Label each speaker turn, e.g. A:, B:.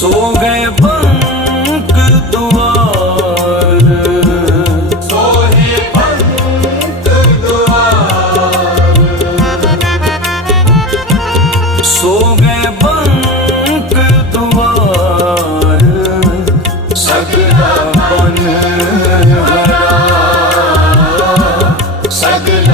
A: ਸੋ ਗਏ ਬੰਕ ਦੁਆਰ।
B: ਸੋਹੇ ਬੰਕ ਦੁਆਰ।
A: ਸੋ ਗਏ ਬੰਕ ਦੁਆਰ। ਸਗਲਾ ਬਨ ਹਰਾ। ਸਗਲਾ